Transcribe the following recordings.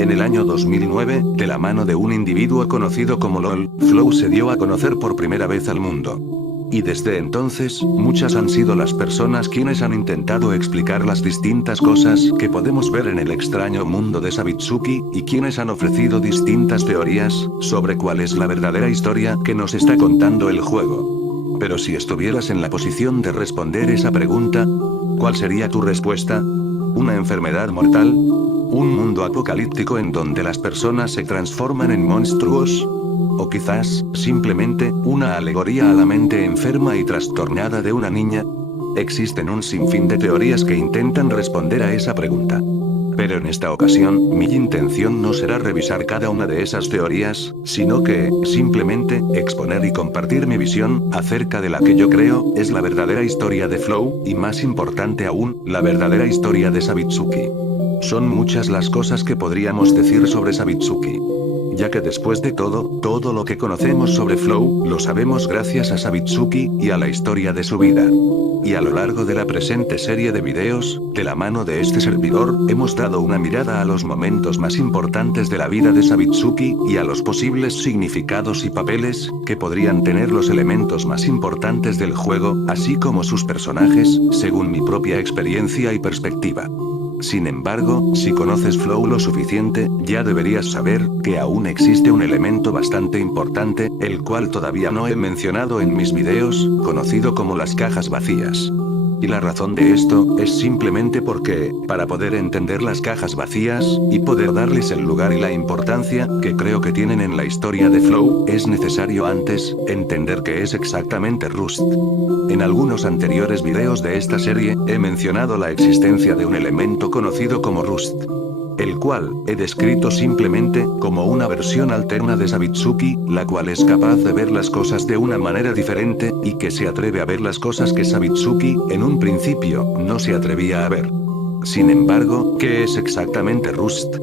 En el año 2009, de la mano de un individuo conocido como LOL, Flow se dio a conocer por primera vez al mundo. Y desde entonces, muchas han sido las personas quienes han intentado explicar las distintas cosas que podemos ver en el extraño mundo de Sabitsuki, y quienes han ofrecido distintas teorías sobre cuál es la verdadera historia que nos está contando el juego. Pero si estuvieras en la posición de responder esa pregunta, ¿cuál sería tu respuesta? ¿Una enfermedad mortal? ¿Un mundo apocalíptico en donde las personas se transforman en monstruos? ¿O quizás, simplemente, una alegoría a la mente enferma y trastornada de una niña? Existen un sinfín de teorías que intentan responder a esa pregunta. Pero en esta ocasión, mi intención no será revisar cada una de esas teorías, sino que, simplemente, exponer y compartir mi visión, acerca de la que yo creo, es la verdadera historia de Flow, y más importante aún, la verdadera historia de Sabitsuki. Son muchas las cosas que podríamos decir sobre Sabitsuki. Ya que después de todo lo que conocemos sobre Flow, lo sabemos gracias a Sabitsuki, y a la historia de su vida. Y a lo largo de la presente serie de videos, de la mano de este servidor, hemos dado una mirada a los momentos más importantes de la vida de Sabitsuki, y a los posibles significados y papeles, que podrían tener los elementos más importantes del juego, así como sus personajes, según mi propia experiencia y perspectiva. Sin embargo, si conoces Flow lo suficiente, ya deberías saber que aún existe un elemento bastante importante, el cual todavía no he mencionado en mis videos, conocido como las cajas vacías. Y la razón de esto, es simplemente porque, para poder entender las cajas vacías, y poder darles el lugar y la importancia, que creo que tienen en la historia de Flow, es necesario antes, entender qué es exactamente Rust. En algunos anteriores videos de esta serie, he mencionado la existencia de un elemento conocido como Rust, el cual he descrito simplemente como una versión alterna de Sabitsuki, la cual es capaz de ver las cosas de una manera diferente, y que se atreve a ver las cosas que Sabitsuki, en un principio, no se atrevía a ver. Sin embargo, ¿qué es exactamente Rust?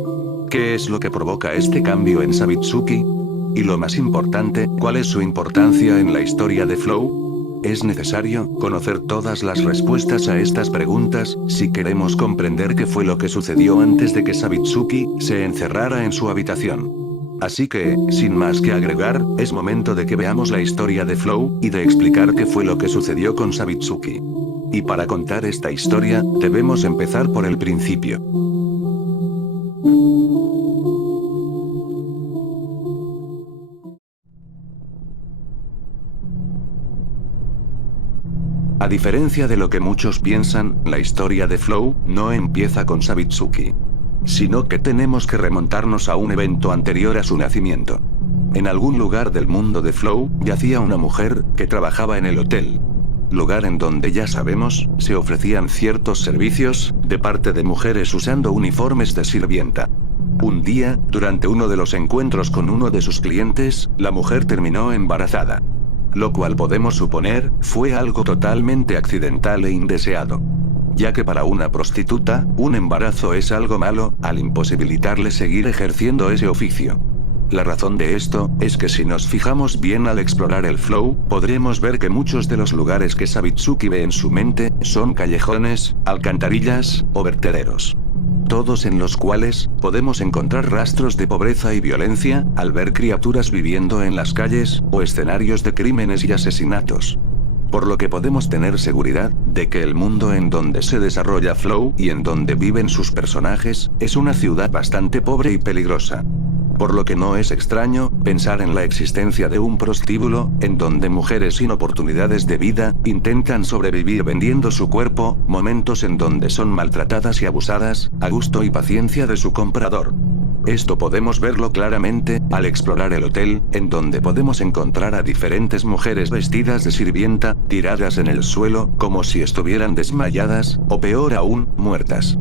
¿Qué es lo que provoca este cambio en Sabitsuki? Y lo más importante, ¿cuál es su importancia en la historia de Flow? Es necesario conocer todas las respuestas a estas preguntas, si queremos comprender qué fue lo que sucedió antes de que Sabitsuki se encerrara en su habitación. Así que, sin más que agregar, es momento de que veamos la historia de Flow, y de explicar qué fue lo que sucedió con Sabitsuki. Y para contar esta historia, debemos empezar por el principio. A diferencia de lo que muchos piensan, la historia de Flow no empieza con Sabitsuki, sino que tenemos que remontarnos a un evento anterior a su nacimiento. En algún lugar del mundo de Flow, yacía una mujer que trabajaba en el hotel. Lugar en donde, ya sabemos, se ofrecían ciertos servicios, de parte de mujeres usando uniformes de sirvienta. Un día, durante uno de los encuentros con uno de sus clientes, la mujer terminó embarazada. Lo cual podemos suponer, fue algo totalmente accidental e indeseado. Ya que para una prostituta, un embarazo es algo malo, al imposibilitarle seguir ejerciendo ese oficio. La razón de esto, es que si nos fijamos bien al explorar el Flow, podremos ver que muchos de los lugares que Sabitsuki ve en su mente, son callejones, alcantarillas, o vertederos. Todos en los cuales, podemos encontrar rastros de pobreza y violencia, al ver criaturas viviendo en las calles, o escenarios de crímenes y asesinatos. Por lo que podemos tener seguridad, de que el mundo en donde se desarrolla Flow, y en donde viven sus personajes, es una ciudad bastante pobre y peligrosa. Por lo que no es extraño, pensar en la existencia de un prostíbulo, en donde mujeres sin oportunidades de vida, intentan sobrevivir vendiendo su cuerpo, momentos en donde son maltratadas y abusadas, a gusto y paciencia de su comprador. Esto podemos verlo claramente, al explorar el hotel, en donde podemos encontrar a diferentes mujeres vestidas de sirvienta, tiradas en el suelo, como si estuvieran desmayadas, o peor aún, muertas.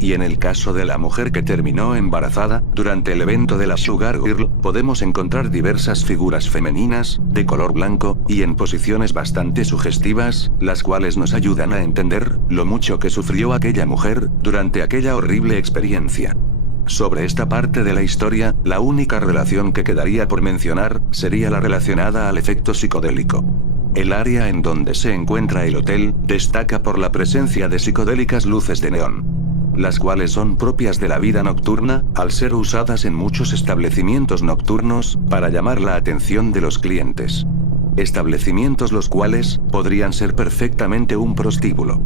Y en el caso de la mujer que terminó embarazada, durante el evento de la Sugar Girl, podemos encontrar diversas figuras femeninas, de color blanco, y en posiciones bastante sugestivas, las cuales nos ayudan a entender, lo mucho que sufrió aquella mujer, durante aquella horrible experiencia. Sobre esta parte de la historia, la única relación que quedaría por mencionar, sería la relacionada al efecto psicodélico. El área en donde se encuentra el hotel, destaca por la presencia de psicodélicas luces de neón. las cuales son propias de la vida nocturna, al ser usadas en muchos establecimientos nocturnos, para llamar la atención de los clientes. Establecimientos los cuales podrían ser perfectamente un prostíbulo.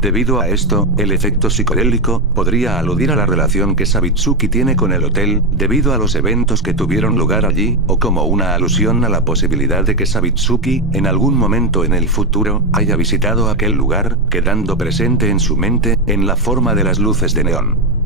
Debido a esto, el efecto psicodélico podría aludir a la relación que Sabitsuki tiene con el hotel, debido a los eventos que tuvieron lugar allí, o como una alusión a la posibilidad de que Sabitsuki, en algún momento en el futuro, haya visitado aquel lugar, quedando presente en su mente, en la forma de las luces de neón.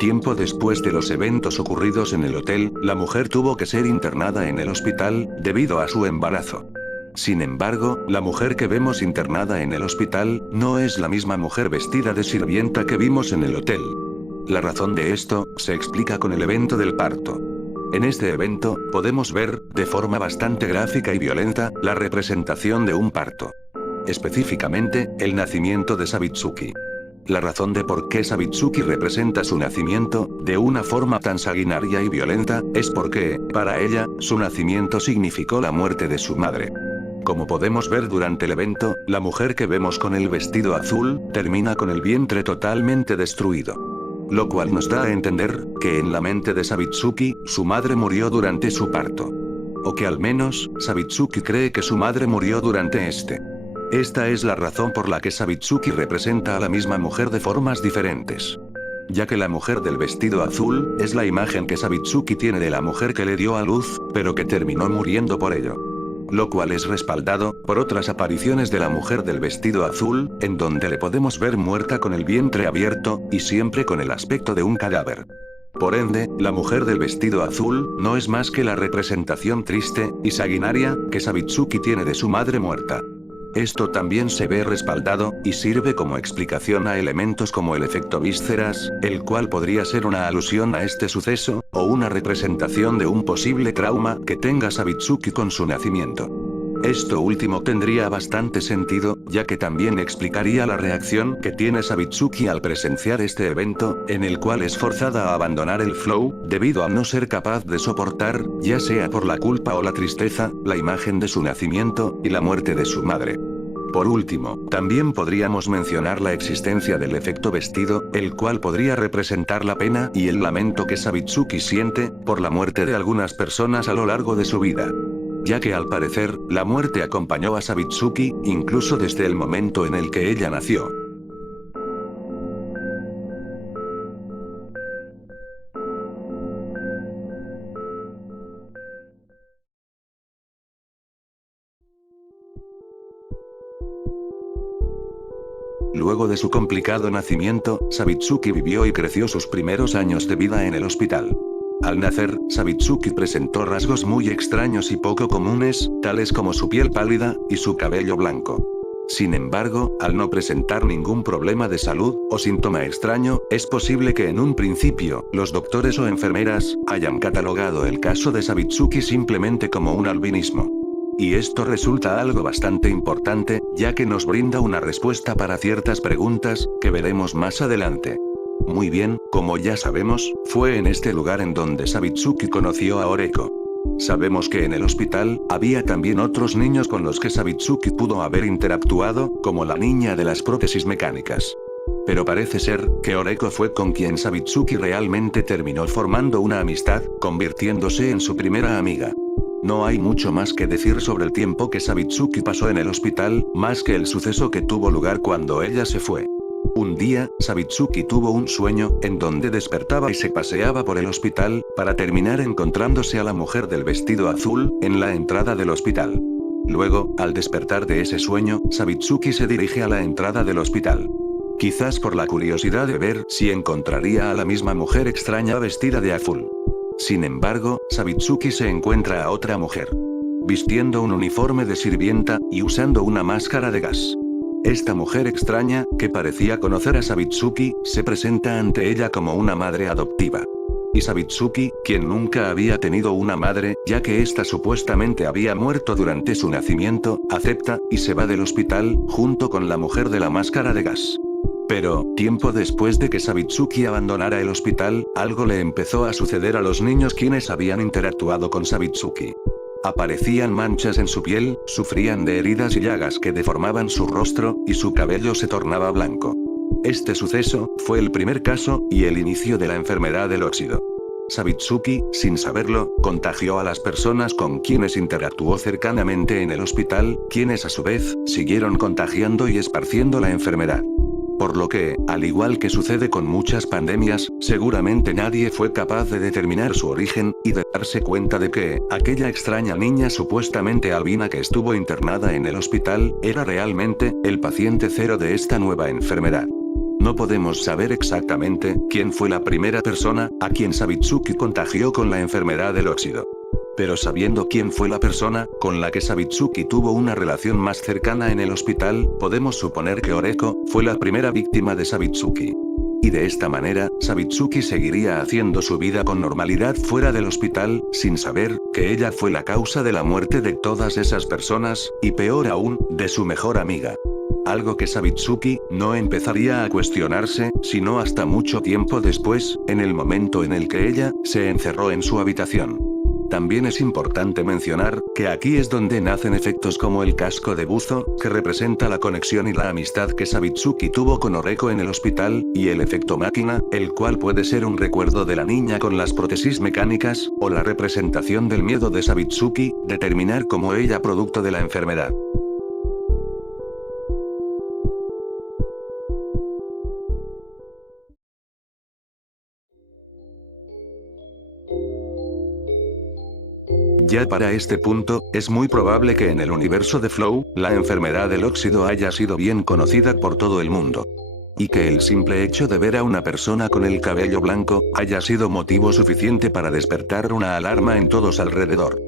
Tiempo después de los eventos ocurridos en el hotel, la mujer tuvo que ser internada en el hospital, debido a su embarazo. Sin embargo, la mujer que vemos internada en el hospital, no es la misma mujer vestida de sirvienta que vimos en el hotel. La razón de esto, se explica con el evento del parto. En este evento, podemos ver, de forma bastante gráfica y violenta, la representación de un parto. Específicamente, el nacimiento de Sabitsuki. La razón de por qué Sabitsuki representa su nacimiento, de una forma tan sanguinaria y violenta, es porque, para ella, su nacimiento significó la muerte de su madre. Como podemos ver durante el evento, la mujer que vemos con el vestido azul, termina con el vientre totalmente destruido. Lo cual nos da a entender, que en la mente de Sabitsuki, su madre murió durante su parto. O que al menos, Sabitsuki cree que su madre murió durante este. Esta es la razón por la que Sabitsuki representa a la misma mujer de formas diferentes. Ya que la mujer del vestido azul, es la imagen que Sabitsuki tiene de la mujer que le dio a luz, pero que terminó muriendo por ello. Lo cual es respaldado, por otras apariciones de la mujer del vestido azul, en donde le podemos ver muerta con el vientre abierto, y siempre con el aspecto de un cadáver. Por ende, la mujer del vestido azul, no es más que la representación triste, y sanguinaria, que Sabitsuki tiene de su madre muerta. Esto también se ve respaldado, y sirve como explicación a elementos como el efecto vísceras, el cual podría ser una alusión a este suceso, o una representación de un posible trauma que tenga Sabitsuki con su nacimiento. Esto último tendría bastante sentido, ya que también explicaría la reacción que tiene Sabitsuki al presenciar este evento, en el cual es forzada a abandonar el flow, debido a no ser capaz de soportar, ya sea por la culpa o la tristeza, la imagen de su nacimiento, y la muerte de su madre. Por último, también podríamos mencionar la existencia del efecto vestido, el cual podría representar la pena y el lamento que Sabitsuki siente, por la muerte de algunas personas a lo largo de su vida. Ya que al parecer, la muerte acompañó a Sabitsuki, incluso desde el momento en el que ella nació. Luego de su complicado nacimiento, Sabitsuki vivió y creció sus primeros años de vida en el hospital. Al nacer, Sabitsuki presentó rasgos muy extraños y poco comunes, tales como su piel pálida, y su cabello blanco. Sin embargo, al no presentar ningún problema de salud, o síntoma extraño, es posible que en un principio, los doctores o enfermeras, hayan catalogado el caso de Sabitsuki simplemente como un albinismo. Y esto resulta algo bastante importante, ya que nos brinda una respuesta para ciertas preguntas, que veremos más adelante. Muy bien, como ya sabemos, fue en este lugar en donde Sabitsuki conoció a Oreko. Sabemos que en el hospital, había también otros niños con los que Sabitsuki pudo haber interactuado, como la niña de las prótesis mecánicas. Pero parece ser, que Oreko fue con quien Sabitsuki realmente terminó formando una amistad, convirtiéndose en su primera amiga. No hay mucho más que decir sobre el tiempo que Sabitsuki pasó en el hospital, más que el suceso que tuvo lugar cuando ella se fue. Un día, Sabitsuki tuvo un sueño, en donde despertaba y se paseaba por el hospital, para terminar encontrándose a la mujer del vestido azul, en la entrada del hospital. Luego, al despertar de ese sueño, Sabitsuki se dirige a la entrada del hospital. Quizás por la curiosidad de ver si encontraría a la misma mujer extraña vestida de azul. Sin embargo, Sabitsuki se encuentra a otra mujer, vistiendo un uniforme de sirvienta, y usando una máscara de gas. Esta mujer extraña, que parecía conocer a Sabitsuki, se presenta ante ella como una madre adoptiva. Y Sabitsuki, quien nunca había tenido una madre, ya que ésta supuestamente había muerto durante su nacimiento, acepta, y se va del hospital, junto con la mujer de la máscara de gas. Pero, tiempo después de que Sabitsuki abandonara el hospital, algo le empezó a suceder a los niños quienes habían interactuado con Sabitsuki. Aparecían manchas en su piel, sufrían de heridas y llagas que deformaban su rostro, y su cabello se tornaba blanco. Este suceso fue el primer caso, y el inicio de la enfermedad del óxido. Sabitsuki, sin saberlo, contagió a las personas con quienes interactuó cercanamente en el hospital, quienes a su vez, siguieron contagiando y esparciendo la enfermedad. Por lo que, al igual que sucede con muchas pandemias, seguramente nadie fue capaz de determinar su origen, y de darse cuenta de que, aquella extraña niña supuestamente albina que estuvo internada en el hospital, era realmente, el paciente cero de esta nueva enfermedad. No podemos saber exactamente, quién fue la primera persona, a quien Sabitsuki contagió con la enfermedad del óxido. Pero sabiendo quién fue la persona, con la que Sabitsuki tuvo una relación más cercana en el hospital, podemos suponer que Oreko, fue la primera víctima de Sabitsuki. Y de esta manera, Sabitsuki seguiría haciendo su vida con normalidad fuera del hospital, sin saber, que ella fue la causa de la muerte de todas esas personas, y peor aún, de su mejor amiga. Algo que Sabitsuki, no empezaría a cuestionarse, sino hasta mucho tiempo después, en el momento en el que ella, se encerró en su habitación. También es importante mencionar, que aquí es donde nacen efectos como el casco de buzo, que representa la conexión y la amistad que Sabitsuki tuvo con Oreko en el hospital, y el efecto máquina, el cual puede ser un recuerdo de la niña con las prótesis mecánicas, o la representación del miedo de Sabitsuki, de terminar como ella producto de la enfermedad. Ya para este punto, es muy probable que en el universo de Flow, la enfermedad del óxido haya sido bien conocida por todo el mundo. Y que el simple hecho de ver a una persona con el cabello blanco, haya sido motivo suficiente para despertar una alarma en todos alrededor.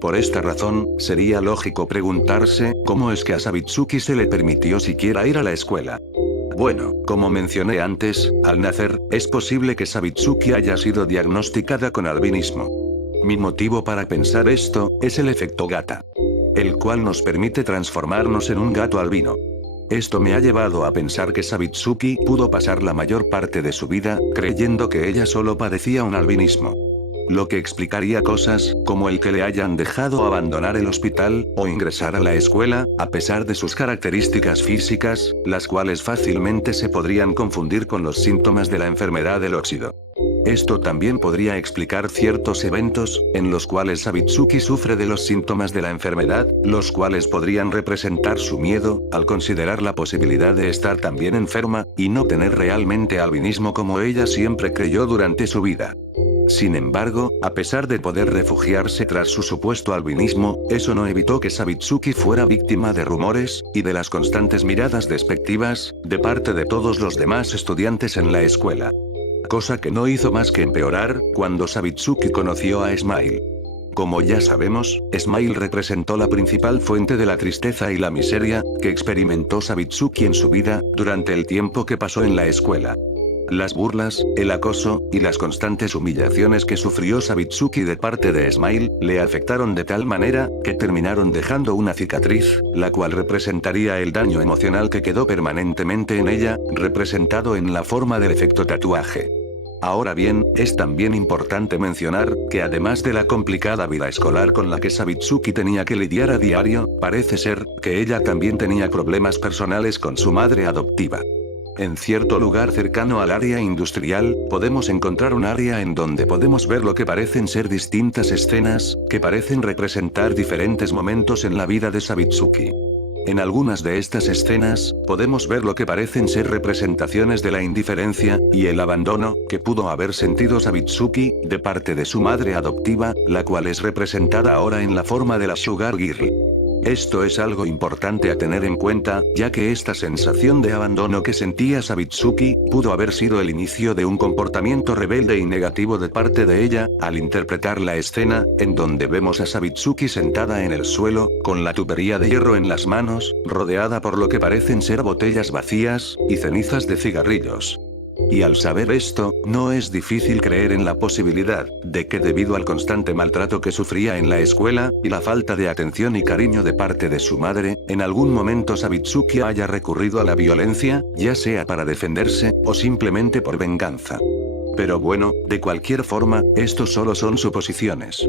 Por esta razón, sería lógico preguntarse, ¿cómo es que a Sabitsuki se le permitió siquiera ir a la escuela? Bueno, como mencioné antes, al nacer, es posible que Sabitsuki haya sido diagnosticada con albinismo. Mi motivo para pensar esto, es el efecto gata. El cual nos permite transformarnos en un gato albino. Esto me ha llevado a pensar que Sabitsuki pudo pasar la mayor parte de su vida, creyendo que ella solo padecía un albinismo. Lo que explicaría cosas, como el que le hayan dejado abandonar el hospital, o ingresar a la escuela, a pesar de sus características físicas, las cuales fácilmente se podrían confundir con los síntomas de la enfermedad del óxido. Esto también podría explicar ciertos eventos, en los cuales Sabitsuki sufre de los síntomas de la enfermedad, los cuales podrían representar su miedo, al considerar la posibilidad de estar también enferma, y no tener realmente albinismo como ella siempre creyó durante su vida. Sin embargo, a pesar de poder refugiarse tras su supuesto albinismo, eso no evitó que Sabitsuki fuera víctima de rumores, y de las constantes miradas despectivas, de parte de todos los demás estudiantes en la escuela. Cosa que no hizo más que empeorar, cuando Sabitsuki conoció a Smile. Como ya sabemos, Smile representó la principal fuente de la tristeza y la miseria, que experimentó Sabitsuki en su vida, durante el tiempo que pasó en la escuela. Las burlas, el acoso, y las constantes humillaciones que sufrió Sabitsuki de parte de Smile, le afectaron de tal manera, que terminaron dejando una cicatriz, la cual representaría el daño emocional que quedó permanentemente en ella, representado en la forma del efecto tatuaje. Ahora bien, es también importante mencionar, que además de la complicada vida escolar con la que Sabitsuki tenía que lidiar a diario, parece ser, que ella también tenía problemas personales con su madre adoptiva. En cierto lugar cercano al área industrial, podemos encontrar un área en donde podemos ver lo que parecen ser distintas escenas, que parecen representar diferentes momentos en la vida de Sabitsuki. En algunas de estas escenas, podemos ver lo que parecen ser representaciones de la indiferencia, y el abandono, que pudo haber sentido Sabitsuki, de parte de su madre adoptiva, la cual es representada ahora en la forma de la Sugar Girl. Esto es algo importante a tener en cuenta, ya que esta sensación de abandono que sentía Sabitsuki, pudo haber sido el inicio de un comportamiento rebelde y negativo de parte de ella, al interpretar la escena, en donde vemos a Sabitsuki sentada en el suelo, con la tubería de hierro en las manos, rodeada por lo que parecen ser botellas vacías, y cenizas de cigarrillos. Y al saber esto, no es difícil creer en la posibilidad de que debido al constante maltrato que sufría en la escuela, y la falta de atención y cariño de parte de su madre, en algún momento Sabitsuki haya recurrido a la violencia, ya sea para defenderse, o simplemente por venganza. Pero bueno, de cualquier forma, estos solo son suposiciones.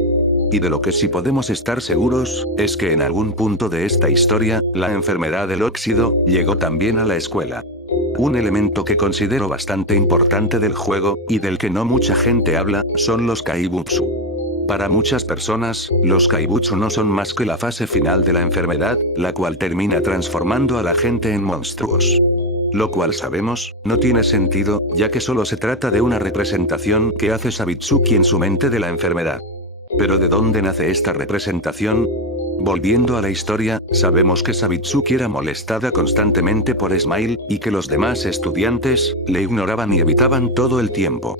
Y de lo que sí podemos estar seguros, es que en algún punto de esta historia, la enfermedad del óxido, llegó también a la escuela. Un elemento que considero bastante importante del juego, y del que no mucha gente habla, son los Kaibutsu. Para muchas personas, los Kaibutsu no son más que la fase final de la enfermedad, la cual termina transformando a la gente en monstruos. Lo cual sabemos, no tiene sentido, ya que solo se trata de una representación que hace Sabitsuki en su mente de la enfermedad. ¿Pero de dónde nace esta representación? Volviendo a la historia, sabemos que Sabitsuki era molestada constantemente por Smile, y que los demás estudiantes le ignoraban y evitaban todo el tiempo.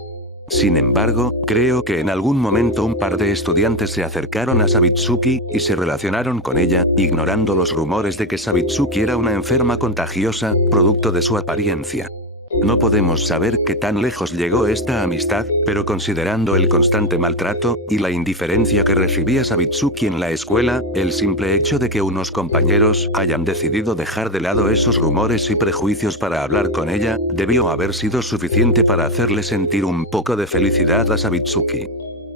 Sin embargo, creo que en algún momento un par de estudiantes se acercaron a Sabitsuki, y se relacionaron con ella, ignorando los rumores de que Sabitsuki era una enferma contagiosa, producto de su apariencia. No podemos saber qué tan lejos llegó esta amistad, pero considerando el constante maltrato, y la indiferencia que recibía Sabitsuki en la escuela, el simple hecho de que unos compañeros hayan decidido dejar de lado esos rumores y prejuicios para hablar con ella, debió haber sido suficiente para hacerle sentir un poco de felicidad a Sabitsuki.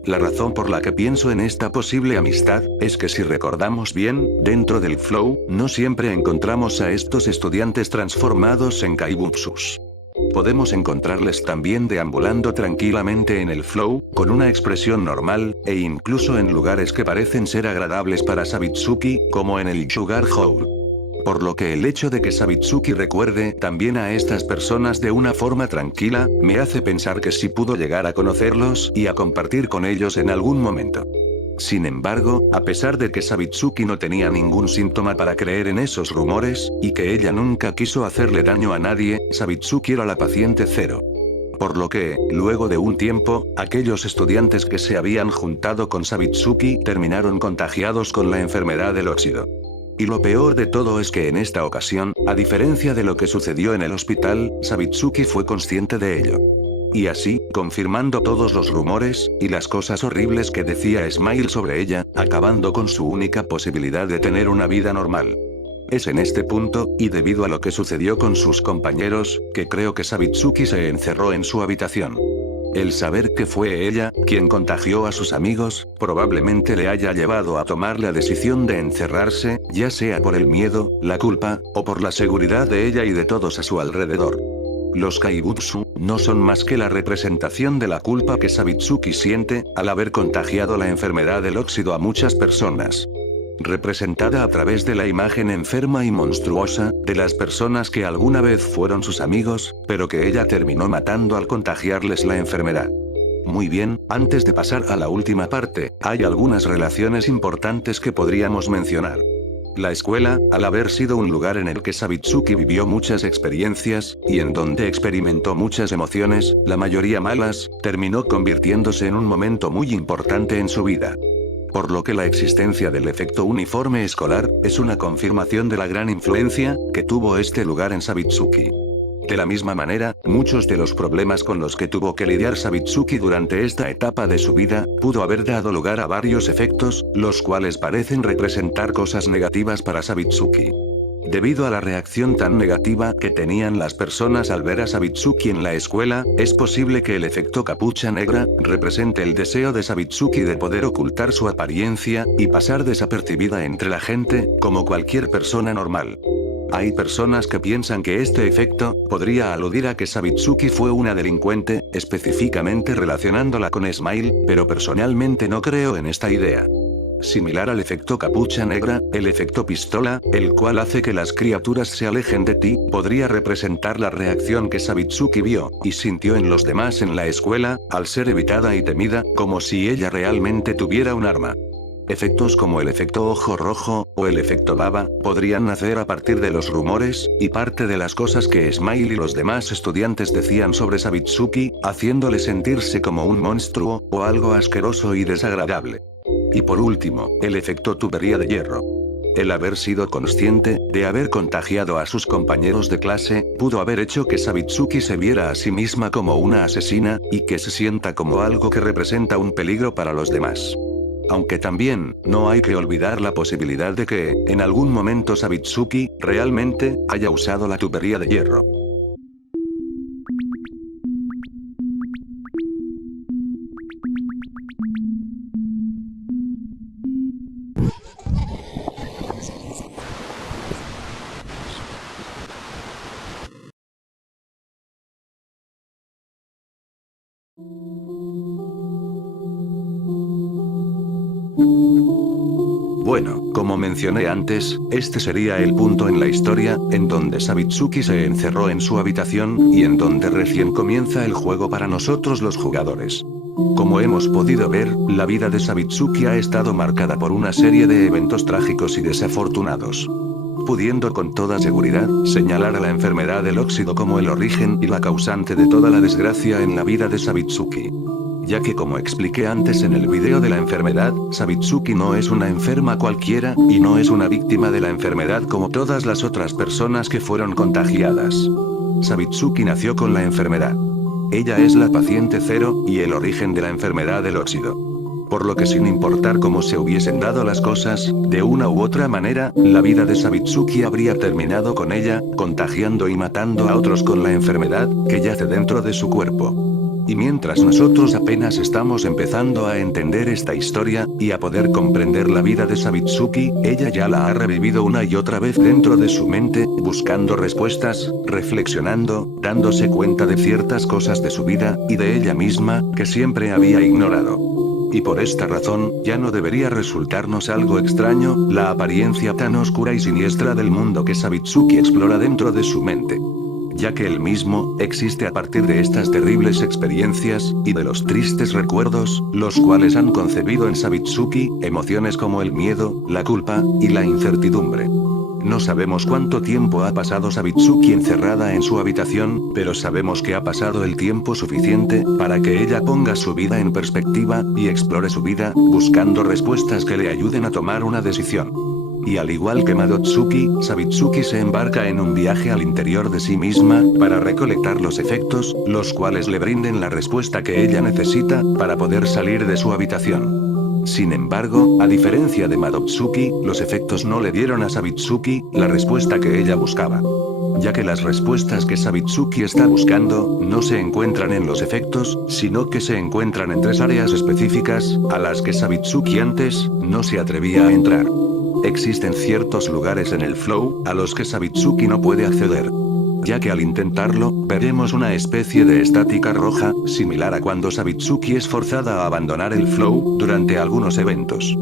La razón por la que pienso en esta posible amistad, es que si recordamos bien, dentro del flow, no siempre encontramos a estos estudiantes transformados en Kaibutsus. Podemos encontrarles también deambulando tranquilamente en el flow, con una expresión normal, e incluso en lugares que parecen ser agradables para Sabitsuki, como en el Sugar Hole. Por lo que el hecho de que Sabitsuki recuerde también a estas personas de una forma tranquila, me hace pensar que sí pudo llegar a conocerlos y a compartir con ellos en algún momento. Sin embargo, a pesar de que Sabitsuki no tenía ningún síntoma para creer en esos rumores, y que ella nunca quiso hacerle daño a nadie, Sabitsuki era la paciente cero. Por lo que, luego de un tiempo, aquellos estudiantes que se habían juntado con Sabitsuki terminaron contagiados con la enfermedad del óxido. Y lo peor de todo es que en esta ocasión, a diferencia de lo que sucedió en el hospital, Sabitsuki fue consciente de ello. Y así, confirmando todos los rumores, y las cosas horribles que decía Smile sobre ella, acabando con su única posibilidad de tener una vida normal. Es en este punto, y debido a lo que sucedió con sus compañeros, que creo que Sabitsuki se encerró en su habitación. El saber que fue ella, quien contagió a sus amigos, probablemente le haya llevado a tomar la decisión de encerrarse, ya sea por el miedo, la culpa, o por la seguridad de ella y de todos a su alrededor. Los Kaibutsu no son más que la representación de la culpa que Sabitsuki siente, al haber contagiado la enfermedad del óxido a muchas personas. Representada a través de la imagen enferma y monstruosa, de las personas que alguna vez fueron sus amigos, pero que ella terminó matando al contagiarles la enfermedad. Muy bien, antes de pasar a la última parte, hay algunas relaciones importantes que podríamos mencionar. La escuela, al haber sido un lugar en el que Sabitsuki vivió muchas experiencias, y en donde experimentó muchas emociones, la mayoría malas, terminó convirtiéndose en un momento muy importante en su vida. Por lo que la existencia del efecto uniforme escolar, es una confirmación de la gran influencia que tuvo este lugar en Sabitsuki. De la misma manera, muchos de los problemas con los que tuvo que lidiar Sabitsuki durante esta etapa de su vida, pudo haber dado lugar a varios efectos, los cuales parecen representar cosas negativas para Sabitsuki. Debido a la reacción tan negativa que tenían las personas al ver a Sabitsuki en la escuela, es posible que el efecto capucha negra represente el deseo de Sabitsuki de poder ocultar su apariencia y pasar desapercibida entre la gente, como cualquier persona normal. Hay personas que piensan que este efecto podría aludir a que Sabitsuki fue una delincuente, específicamente relacionándola con Smile, pero personalmente no creo en esta idea. Similar al efecto capucha negra, el efecto pistola, el cual hace que las criaturas se alejen de ti, podría representar la reacción que Sabitsuki vio y sintió en los demás en la escuela, al ser evitada y temida, como si ella realmente tuviera un arma. Efectos como el efecto ojo rojo, o el efecto baba, podrían nacer a partir de los rumores, y parte de las cosas que Smile y los demás estudiantes decían sobre Sabitsuki, haciéndole sentirse como un monstruo, o algo asqueroso y desagradable. Y por último, el efecto tubería de hierro. El haber sido consciente de haber contagiado a sus compañeros de clase, pudo haber hecho que Sabitsuki se viera a sí misma como una asesina, y que se sienta como algo que representa un peligro para los demás. Aunque también, no hay que olvidar la posibilidad de que, en algún momento Sabitsuki, realmente, haya usado la tubería de hierro. Bueno, como mencioné antes, este sería el punto en la historia, en donde Sabitsuki se encerró en su habitación, y en donde recién comienza el juego para nosotros los jugadores. Como hemos podido ver, la vida de Sabitsuki ha estado marcada por una serie de eventos trágicos y desafortunados. Pudiendo con toda seguridad, señalar a la enfermedad del óxido como el origen y la causante de toda la desgracia en la vida de Sabitsuki. Ya que como expliqué antes en el video de la enfermedad, Sabitsuki no es una enferma cualquiera, y no es una víctima de la enfermedad como todas las otras personas que fueron contagiadas. Sabitsuki nació con la enfermedad. Ella es la paciente cero, y el origen de la enfermedad del óxido. Por lo que sin importar cómo se hubiesen dado las cosas, de una u otra manera, la vida de Sabitsuki habría terminado con ella, contagiando y matando a otros con la enfermedad, que yace dentro de su cuerpo. Y mientras nosotros apenas estamos empezando a entender esta historia, y a poder comprender la vida de Sabitsuki, ella ya la ha revivido una y otra vez dentro de su mente, buscando respuestas, reflexionando, dándose cuenta de ciertas cosas de su vida, y de ella misma, que siempre había ignorado. Y por esta razón, ya no debería resultarnos algo extraño, la apariencia tan oscura y siniestra del mundo que Sabitsuki explora dentro de su mente. Ya que el mismo, existe a partir de estas terribles experiencias, y de los tristes recuerdos, los cuales han concebido en Sabitsuki, emociones como el miedo, la culpa, y la incertidumbre. No sabemos cuánto tiempo ha pasado Sabitsuki encerrada en su habitación, pero sabemos que ha pasado el tiempo suficiente, para que ella ponga su vida en perspectiva, y explore su vida, buscando respuestas que le ayuden a tomar una decisión. Y al igual que Madotsuki, Sabitsuki se embarca en un viaje al interior de sí misma, para recolectar los efectos, los cuales le brinden la respuesta que ella necesita, para poder salir de su habitación. Sin embargo, a diferencia de Madotsuki, los efectos no le dieron a Sabitsuki la respuesta que ella buscaba. Ya que las respuestas que Sabitsuki está buscando, no se encuentran en los efectos, sino que se encuentran en 3 áreas específicas, a las que Sabitsuki antes, no se atrevía a entrar. Existen ciertos lugares en el flow, a los que Sabitsuki no puede acceder. Ya que al intentarlo, veremos una especie de estática roja, similar a cuando Sabitsuki es forzada a abandonar el flow, durante algunos eventos.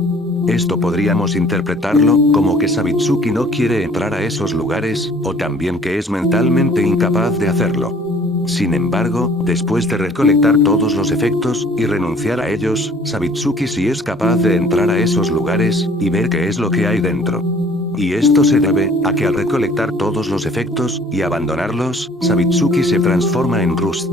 Esto podríamos interpretarlo, como que Sabitsuki no quiere entrar a esos lugares, o también que es mentalmente incapaz de hacerlo. Sin embargo, después de recolectar todos los efectos, y renunciar a ellos, Sabitsuki sí es capaz de entrar a esos lugares, y ver qué es lo que hay dentro. Y esto se debe, a que al recolectar todos los efectos, y abandonarlos, Sabitsuki se transforma en Rust.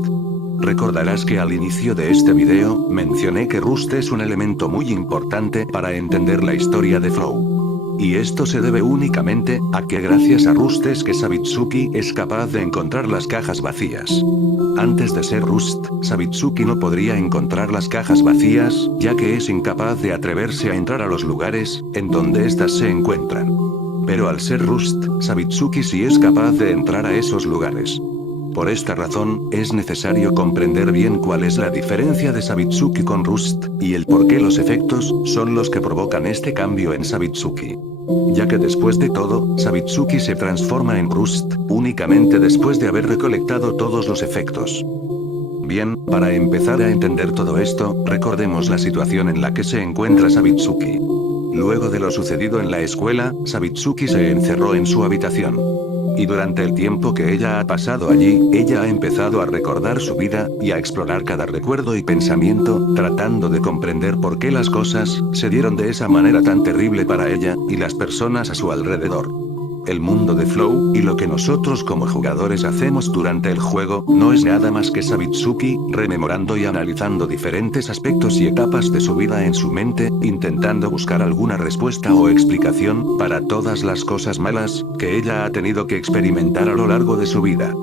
Recordarás que al inicio de este video, mencioné que Rust es un elemento muy importante para entender la historia de Flow. Y esto se debe únicamente, a que gracias a Rust es que Sabitsuki es capaz de encontrar las cajas vacías. Antes de ser Rust, Sabitsuki no podría encontrar las cajas vacías, ya que es incapaz de atreverse a entrar a los lugares, en donde éstas se encuentran. Pero al ser Rust, Sabitsuki sí es capaz de entrar a esos lugares. Por esta razón, es necesario comprender bien cuál es la diferencia de Sabitsuki con Rust, y el por qué los efectos, son los que provocan este cambio en Sabitsuki. Ya que después de todo, Sabitsuki se transforma en Rust, únicamente después de haber recolectado todos los efectos. Bien, para empezar a entender todo esto, recordemos la situación en la que se encuentra Sabitsuki. Luego de lo sucedido en la escuela, Sabitsuki se encerró en su habitación. Y durante el tiempo que ella ha pasado allí, ella ha empezado a recordar su vida, y a explorar cada recuerdo y pensamiento, tratando de comprender por qué las cosas, se dieron de esa manera tan terrible para ella, y las personas a su alrededor. el mundo de Flow, y lo que nosotros como jugadores hacemos durante el juego, no es nada más que Sabitsuki, rememorando y analizando diferentes aspectos y etapas de su vida en su mente, intentando buscar alguna respuesta o explicación, para todas las cosas malas, que ella ha tenido que experimentar a lo largo de su vida.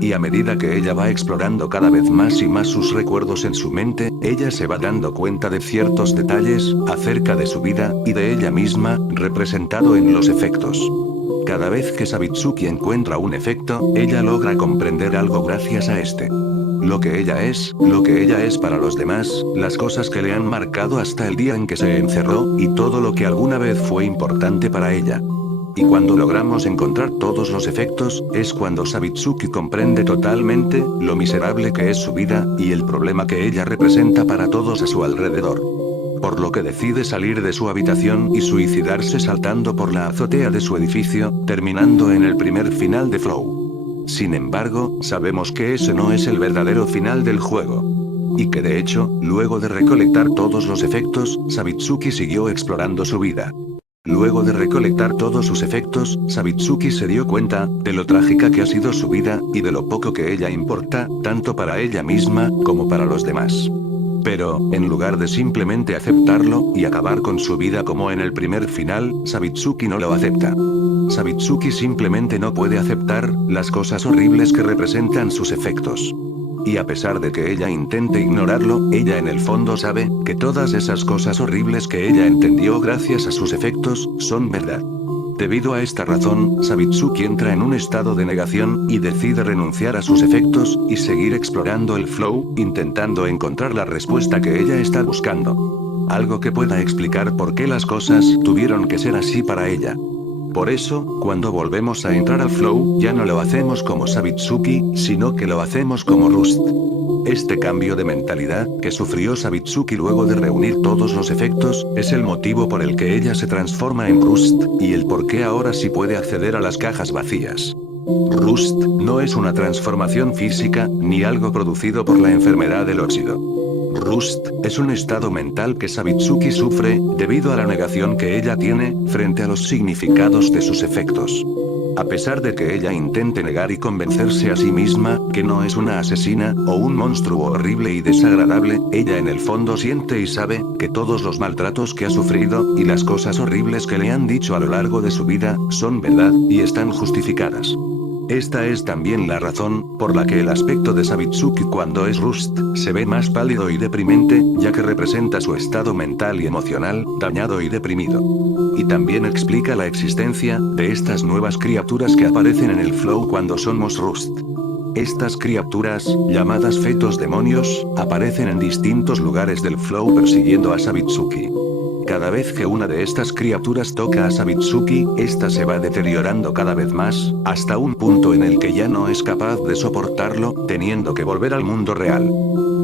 Y a medida que ella va explorando cada vez más y más sus recuerdos en su mente, ella se va dando cuenta de ciertos detalles, acerca de su vida, y de ella misma, representado en los efectos. Cada vez que Sabitsuki encuentra un efecto, ella logra comprender algo gracias a este. Lo que ella es para los demás, las cosas que le han marcado hasta el día en que se encerró, y todo lo que alguna vez fue importante para ella. Y cuando logramos encontrar todos los efectos, es cuando Sabitsuki comprende totalmente, lo miserable que es su vida, y el problema que ella representa para todos a su alrededor. Por lo que decide salir de su habitación y suicidarse saltando por la azotea de su edificio, terminando en el primer final de Flow. Sin embargo, sabemos que ese no es el verdadero final del juego. Y que de hecho, luego de recolectar todos los efectos, Sabitsuki siguió explorando su vida. Luego de recolectar todos sus efectos, Sabitsuki se dio cuenta, de lo trágica que ha sido su vida, y de lo poco que ella importa, tanto para ella misma, como para los demás. Pero, en lugar de simplemente aceptarlo, y acabar con su vida como en el primer final, Sabitsuki no lo acepta. Sabitsuki simplemente no puede aceptar, las cosas horribles que representan sus efectos. Y a pesar de que ella intente ignorarlo, ella en el fondo sabe, que todas esas cosas horribles que ella entendió gracias a sus efectos, son verdad. Debido a esta razón, Sabitsuki entra en un estado de negación, y decide renunciar a sus efectos, y seguir explorando el Flow, intentando encontrar la respuesta que ella está buscando. Algo que pueda explicar por qué las cosas tuvieron que ser así para ella. Por eso, cuando volvemos a entrar al Flow, ya no lo hacemos como Sabitsuki, sino que lo hacemos como Rust. Este cambio de mentalidad, que sufrió Sabitsuki luego de reunir todos los efectos, es el motivo por el que ella se transforma en Rust, y el por qué ahora sí puede acceder a las cajas vacías. Rust, no es una transformación física, ni algo producido por la enfermedad del óxido. Rust, es un estado mental que Sabitsuki sufre, debido a la negación que ella tiene, frente a los significados de sus efectos. A pesar de que ella intente negar y convencerse a sí misma, que no es una asesina, o un monstruo horrible y desagradable, ella en el fondo siente y sabe, que todos los maltratos que ha sufrido, y las cosas horribles que le han dicho a lo largo de su vida, son verdad, y están justificadas. Esta es también la razón, por la que el aspecto de Sabitsuki cuando es Rust, se ve más pálido y deprimente, ya que representa su estado mental y emocional, dañado y deprimido. Y también explica la existencia, de estas nuevas criaturas que aparecen en el Flow cuando somos Rust. Estas criaturas, llamadas fetos demonios, aparecen en distintos lugares del Flow persiguiendo a Sabitsuki. Cada vez que una de estas criaturas toca a Sabitsuki, esta se va deteriorando cada vez más, hasta un punto en el que ya no es capaz de soportarlo, teniendo que volver al mundo real.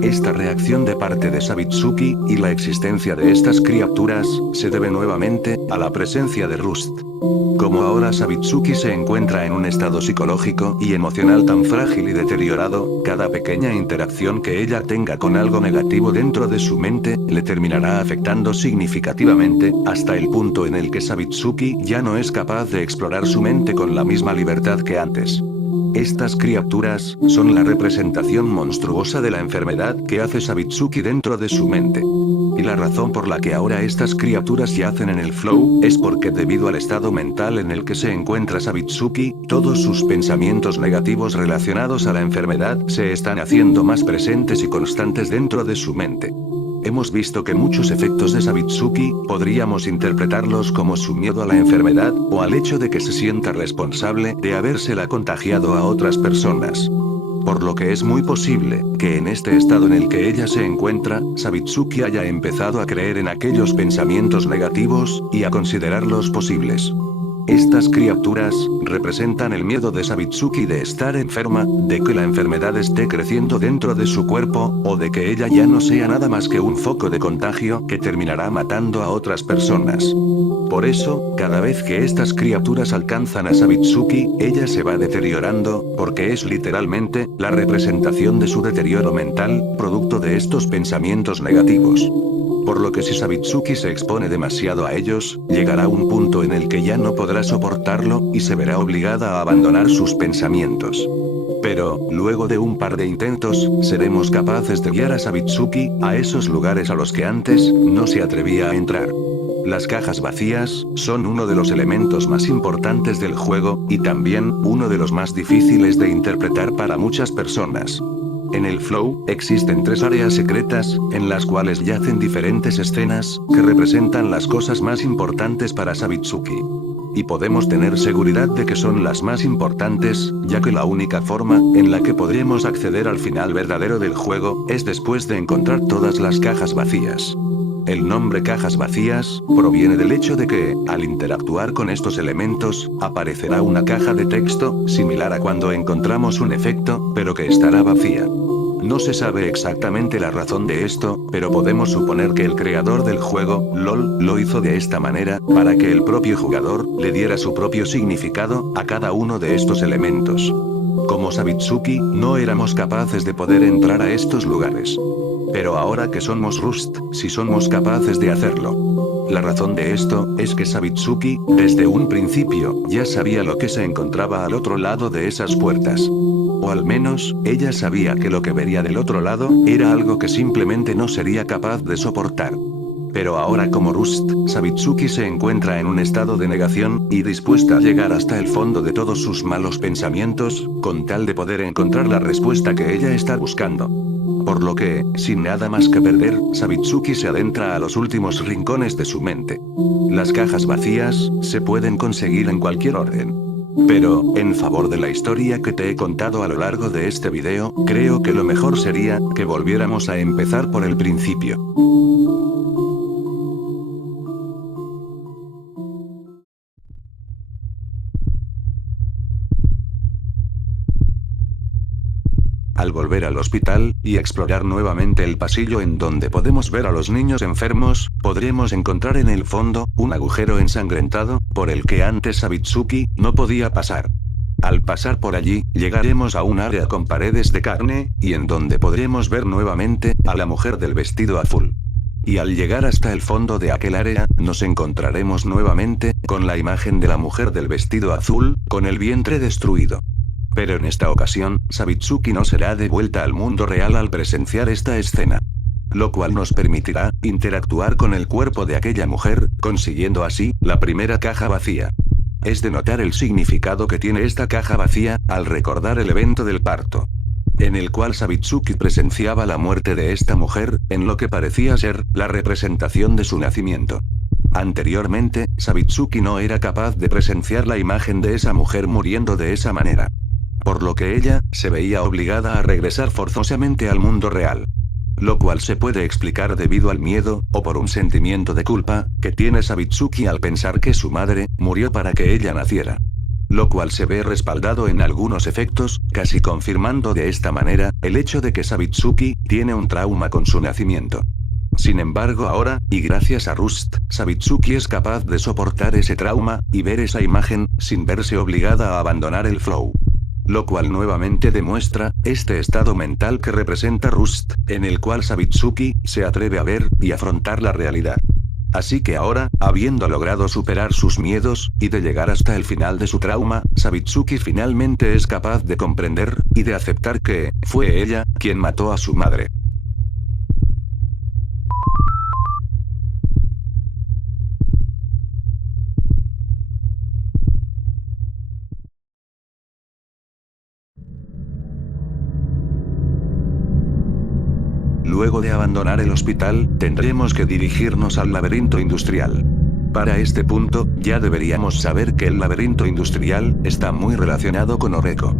Esta reacción de parte de Sabitsuki, y la existencia de estas criaturas, se debe nuevamente, a la presencia de Rust. Como ahora Sabitsuki se encuentra en un estado psicológico y emocional tan frágil y deteriorado, cada pequeña interacción que ella tenga con algo negativo dentro de su mente, le terminará afectando significativamente, hasta el punto en el que Sabitsuki ya no es capaz de explorar su mente con la misma libertad que antes. Estas criaturas, son la representación monstruosa de la enfermedad que hace Sabitsuki dentro de su mente. Y la razón por la que ahora estas criaturas yacen en el Flow, es porque debido al estado mental en el que se encuentra Sabitsuki, todos sus pensamientos negativos relacionados a la enfermedad se están haciendo más presentes y constantes dentro de su mente. Hemos visto que muchos efectos de Sabitsuki, podríamos interpretarlos como su miedo a la enfermedad, o al hecho de que se sienta responsable de habérsela contagiado a otras personas. Por lo que es muy posible, que en este estado en el que ella se encuentra, Sabitsuki haya empezado a creer en aquellos pensamientos negativos, y a considerarlos posibles. Estas criaturas, representan el miedo de Sabitsuki de estar enferma, de que la enfermedad esté creciendo dentro de su cuerpo, o de que ella ya no sea nada más que un foco de contagio que terminará matando a otras personas. Por eso, cada vez que estas criaturas alcanzan a Sabitsuki, ella se va deteriorando, porque es literalmente, la representación de su deterioro mental, producto de estos pensamientos negativos. Por lo que si Sabitsuki se expone demasiado a ellos, llegará un punto en el que ya no podrá soportarlo, y se verá obligada a abandonar sus pensamientos. Pero, luego de un par de intentos, seremos capaces de guiar a Sabitsuki a esos lugares a los que antes no se atrevía a entrar. Las cajas vacías son uno de los elementos más importantes del juego, y también uno de los más difíciles de interpretar para muchas personas. En el Flow, existen 3 áreas secretas, en las cuales yacen diferentes escenas, que representan las cosas más importantes para Sabitsuki. Y podemos tener seguridad de que son las más importantes, ya que la única forma en la que podremos acceder al final verdadero del juego es después de encontrar todas las cajas vacías. El nombre cajas vacías proviene del hecho de que, al interactuar con estos elementos, aparecerá una caja de texto, similar a cuando encontramos un efecto, pero que estará vacía. No se sabe exactamente la razón de esto, pero podemos suponer que el creador del juego, LOL, lo hizo de esta manera, para que el propio jugador le diera su propio significado a cada uno de estos elementos. Como Sabitsuki, no éramos capaces de poder entrar a estos lugares. Pero ahora que somos Rust, sí somos capaces de hacerlo. La razón de esto es que Sabitsuki, desde un principio, ya sabía lo que se encontraba al otro lado de esas puertas. O al menos, ella sabía que lo que vería del otro lado era algo que simplemente no sería capaz de soportar. Pero ahora como Rust, Sabitsuki se encuentra en un estado de negación, y dispuesta a llegar hasta el fondo de todos sus malos pensamientos, con tal de poder encontrar la respuesta que ella está buscando. Por lo que, sin nada más que perder, Sabitsuki se adentra a los últimos rincones de su mente. Las cajas vacías se pueden conseguir en cualquier orden. Pero, en favor de la historia que te he contado a lo largo de este video, creo que lo mejor sería que volviéramos a empezar por el principio. Al volver al hospital, y explorar nuevamente el pasillo en donde podemos ver a los niños enfermos, podremos encontrar en el fondo, un agujero ensangrentado, por el que antes Sabitsuki no podía pasar. Al pasar por allí, llegaremos a un área con paredes de carne, y en donde podremos ver nuevamente, a la mujer del vestido azul. Y al llegar hasta el fondo de aquel área, nos encontraremos nuevamente, con la imagen de la mujer del vestido azul, con el vientre destruido. Pero en esta ocasión, Sabitsuki no será devuelta al mundo real al presenciar esta escena. Lo cual nos permitirá interactuar con el cuerpo de aquella mujer, consiguiendo así la primera caja vacía. Es de notar el significado que tiene esta caja vacía, al recordar el evento del parto, en el cual Sabitsuki presenciaba la muerte de esta mujer, en lo que parecía ser la representación de su nacimiento. Anteriormente, Sabitsuki no era capaz de presenciar la imagen de esa mujer muriendo de esa manera. Por lo que ella se veía obligada a regresar forzosamente al mundo real. Lo cual se puede explicar debido al miedo, o por un sentimiento de culpa, que tiene Sabitsuki al pensar que su madre murió para que ella naciera. Lo cual se ve respaldado en algunos efectos, casi confirmando de esta manera el hecho de que Sabitsuki tiene un trauma con su nacimiento. Sin embargo ahora, y gracias a Rust, Sabitsuki es capaz de soportar ese trauma, y ver esa imagen, sin verse obligada a abandonar el flow. Lo cual nuevamente demuestra este estado mental que representa Rust, en el cual Sabitsuki se atreve a ver y afrontar la realidad. Así que ahora, habiendo logrado superar sus miedos, y de llegar hasta el final de su trauma, Sabitsuki finalmente es capaz de comprender, y de aceptar que fue ella quien mató a su madre. Luego de abandonar el hospital, tendremos que dirigirnos al laberinto industrial. Para este punto, ya deberíamos saber que el laberinto industrial está muy relacionado con Oreko.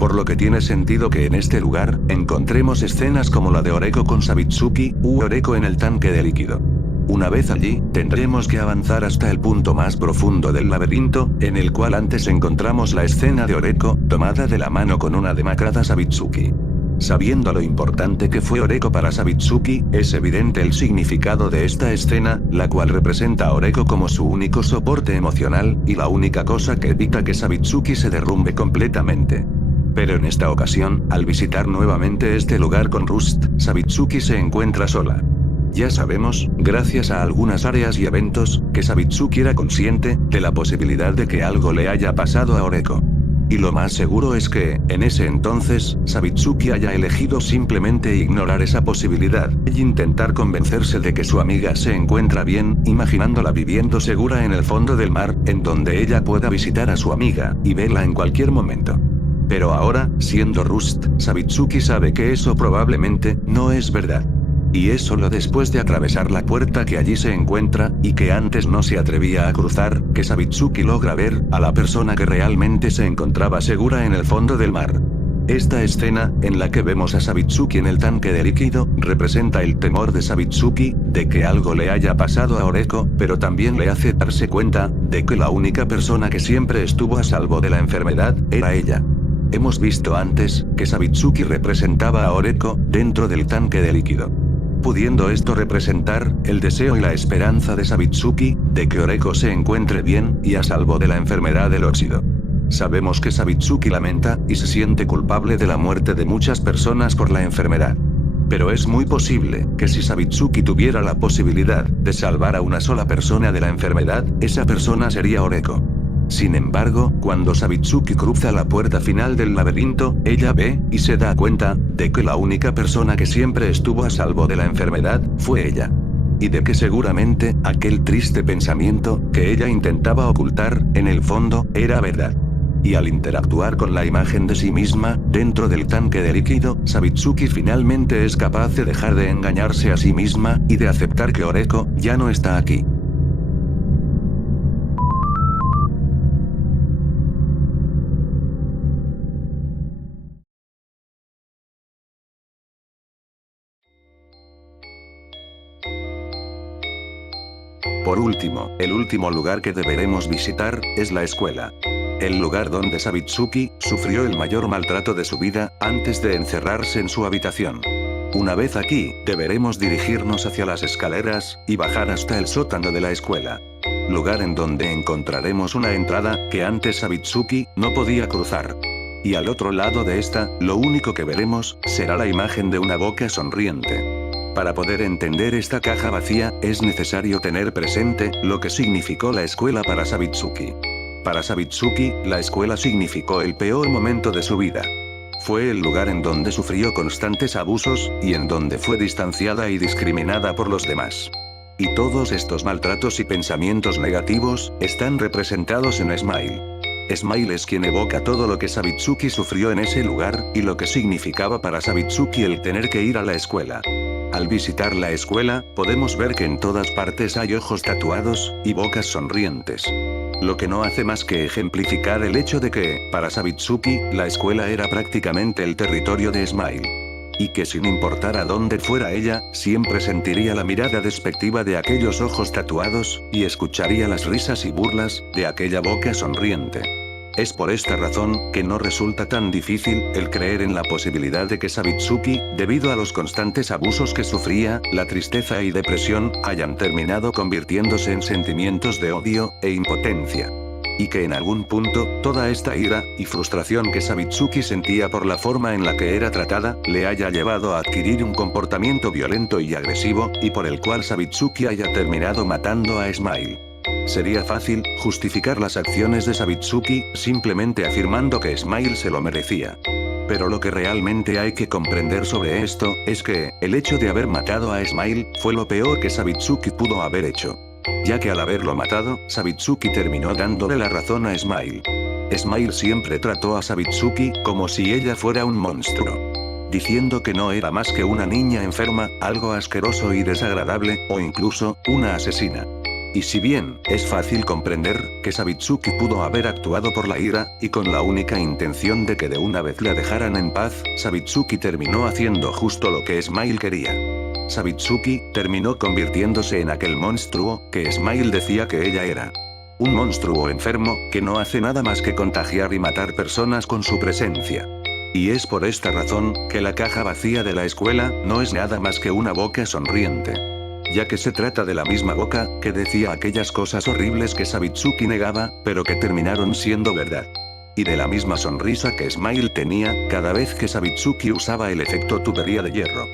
Por lo que tiene sentido que en este lugar, encontremos escenas como la de Oreko con Sabitsuki, u Oreko en el tanque de líquido. Una vez allí, tendremos que avanzar hasta el punto más profundo del laberinto, en el cual antes encontramos la escena de Oreko, tomada de la mano con una demacrada Sabitsuki. Sabiendo lo importante que fue Oreko para Sabitsuki, es evidente el significado de esta escena, la cual representa a Oreko como su único soporte emocional, y la única cosa que evita que Sabitsuki se derrumbe completamente. Pero en esta ocasión, al visitar nuevamente este lugar con Rust, Sabitsuki se encuentra sola. Ya sabemos, gracias a algunas áreas y eventos, que Sabitsuki era consciente de la posibilidad de que algo le haya pasado a Oreko. Y lo más seguro es que, en ese entonces, Sabitsuki haya elegido simplemente ignorar esa posibilidad, y intentar convencerse de que su amiga se encuentra bien, imaginándola viviendo segura en el fondo del mar, en donde ella pueda visitar a su amiga, y verla en cualquier momento. Pero ahora, siendo Rust, Sabitsuki sabe que eso probablemente no es verdad. Y es solo después de atravesar la puerta que allí se encuentra, y que antes no se atrevía a cruzar, que Sabitsuki logra ver a la persona que realmente se encontraba segura en el fondo del mar. Esta escena, en la que vemos a Sabitsuki en el tanque de líquido, representa el temor de Sabitsuki, de que algo le haya pasado a Oreko, pero también le hace darse cuenta, de que la única persona que siempre estuvo a salvo de la enfermedad, era ella. Hemos visto antes, que Sabitsuki representaba a Oreko, dentro del tanque de líquido. Pudiendo esto representar, el deseo y la esperanza de Sabitsuki, de que Oreko se encuentre bien, y a salvo de la enfermedad del óxido. Sabemos que Sabitsuki lamenta, y se siente culpable de la muerte de muchas personas por la enfermedad. Pero es muy posible, que si Sabitsuki tuviera la posibilidad, de salvar a una sola persona de la enfermedad, esa persona sería Oreko. Sin embargo, cuando Sabitsuki cruza la puerta final del laberinto, ella ve, y se da cuenta, de que la única persona que siempre estuvo a salvo de la enfermedad, fue ella. Y de que seguramente, aquel triste pensamiento, que ella intentaba ocultar, en el fondo, era verdad. Y al interactuar con la imagen de sí misma, dentro del tanque de líquido, Sabitsuki finalmente es capaz de dejar de engañarse a sí misma, y de aceptar que Oreko, ya no está aquí. Por último, el último lugar que deberemos visitar, es la escuela. El lugar donde Sabitsuki sufrió el mayor maltrato de su vida, antes de encerrarse en su habitación. Una vez aquí, deberemos dirigirnos hacia las escaleras, y bajar hasta el sótano de la escuela. Lugar en donde encontraremos una entrada, que antes Sabitsuki no podía cruzar. Y al otro lado de esta, lo único que veremos, será la imagen de una boca sonriente. Para poder entender esta caja vacía, es necesario tener presente, lo que significó la escuela para Sabitsuki. Para Sabitsuki, la escuela significó el peor momento de su vida. Fue el lugar en donde sufrió constantes abusos, y en donde fue distanciada y discriminada por los demás. Y todos estos maltratos y pensamientos negativos, están representados en Smile. Smile es quien evoca todo lo que Sabitsuki sufrió en ese lugar, y lo que significaba para Sabitsuki el tener que ir a la escuela. Al visitar la escuela, podemos ver que en todas partes hay ojos tatuados, y bocas sonrientes. Lo que no hace más que ejemplificar el hecho de que, para Sabitsuki, la escuela era prácticamente el territorio de Smile. Y que sin importar a dónde fuera ella, siempre sentiría la mirada despectiva de aquellos ojos tatuados, y escucharía las risas y burlas, de aquella boca sonriente. Es por esta razón, que no resulta tan difícil, el creer en la posibilidad de que Sabitsuki, debido a los constantes abusos que sufría, la tristeza y depresión, hayan terminado convirtiéndose en sentimientos de odio, e impotencia. Y que en algún punto, toda esta ira, y frustración que Sabitsuki sentía por la forma en la que era tratada, le haya llevado a adquirir un comportamiento violento y agresivo, y por el cual Sabitsuki haya terminado matando a Smile. Sería fácil, justificar las acciones de Sabitsuki, simplemente afirmando que Smile se lo merecía. Pero lo que realmente hay que comprender sobre esto, es que, el hecho de haber matado a Smile, fue lo peor que Sabitsuki pudo haber hecho. Ya que al haberlo matado, Sabitsuki terminó dándole la razón a Smile. Smile siempre trató a Sabitsuki, como si ella fuera un monstruo. Diciendo que no era más que una niña enferma, algo asqueroso y desagradable, o incluso, una asesina. Y si bien, es fácil comprender, que Sabitsuki pudo haber actuado por la ira, y con la única intención de que de una vez la dejaran en paz, Sabitsuki terminó haciendo justo lo que Smile quería. Sabitsuki, terminó convirtiéndose en aquel monstruo, que Smile decía que ella era. Un monstruo enfermo, que no hace nada más que contagiar y matar personas con su presencia. Y es por esta razón, que la caja vacía de la escuela, no es nada más que una boca sonriente. Ya que se trata de la misma boca, que decía aquellas cosas horribles que Sabitsuki negaba, pero que terminaron siendo verdad. Y de la misma sonrisa que Smile tenía, cada vez que Sabitsuki usaba el efecto tubería de hierro.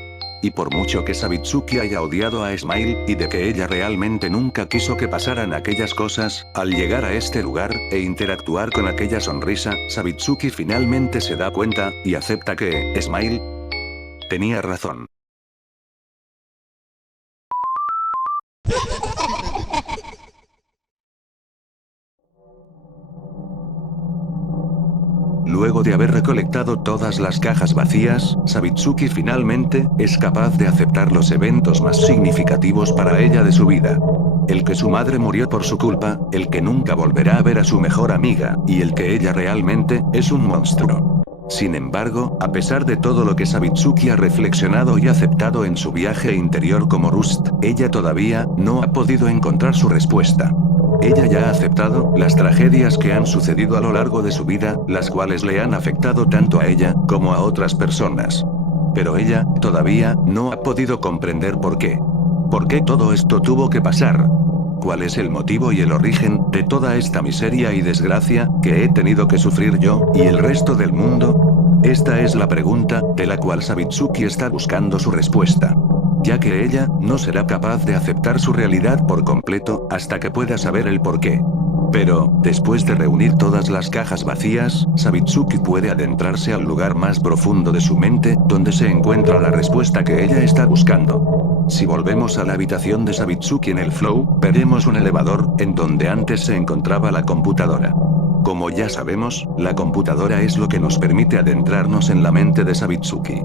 Y por mucho que Sabitsuki haya odiado a Smile, y de que ella realmente nunca quiso que pasaran aquellas cosas, al llegar a este lugar, e interactuar con aquella sonrisa, Sabitsuki finalmente se da cuenta, y acepta que, Smile tenía razón. Luego de haber recolectado todas las cajas vacías, Sabitsuki finalmente es capaz de aceptar los eventos más significativos para ella de su vida. El que su madre murió por su culpa, el que nunca volverá a ver a su mejor amiga, y el que ella realmente es un monstruo. Sin embargo, a pesar de todo lo que Sabitsuki ha reflexionado y aceptado en su viaje interior como Rust, ella todavía no ha podido encontrar su respuesta. Ella ya ha aceptado las tragedias que han sucedido a lo largo de su vida, las cuales le han afectado tanto a ella, como a otras personas. Pero ella, todavía, no ha podido comprender por qué. ¿Por qué todo esto tuvo que pasar? ¿Cuál es el motivo y el origen de toda esta miseria y desgracia que he tenido que sufrir yo y el resto del mundo? Esta es la pregunta de la cual Sabitsuki está buscando su respuesta, ya que ella no será capaz de aceptar su realidad por completo hasta que pueda saber el porqué. Pero, después de reunir todas las cajas vacías, Sabitsuki puede adentrarse al lugar más profundo de su mente, donde se encuentra la respuesta que ella está buscando. Si volvemos a la habitación de Sabitsuki en el Flow, veremos un elevador, en donde antes se encontraba la computadora. Como ya sabemos, la computadora es lo que nos permite adentrarnos en la mente de Sabitsuki.